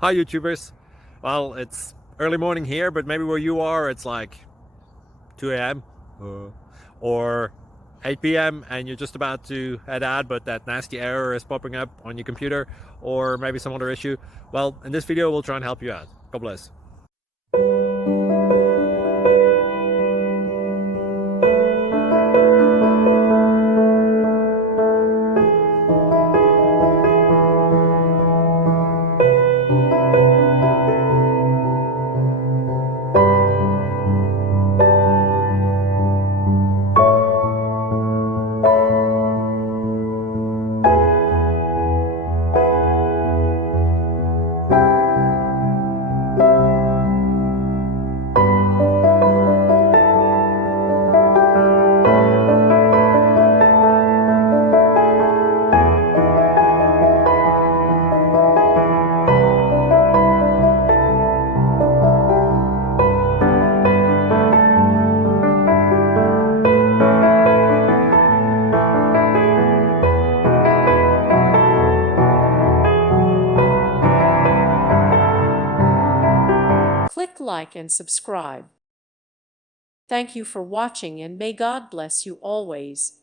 Hi YouTubers. Well, it's early morning here, but maybe where you are it's like 2 a.m. Or 8 p.m. and you're just about to head out, but that nasty error is popping up on your computer, or maybe some other issue. Well, in this video we'll try and help you out. God bless. Click like and subscribe. Thank you for watching and may God bless you always.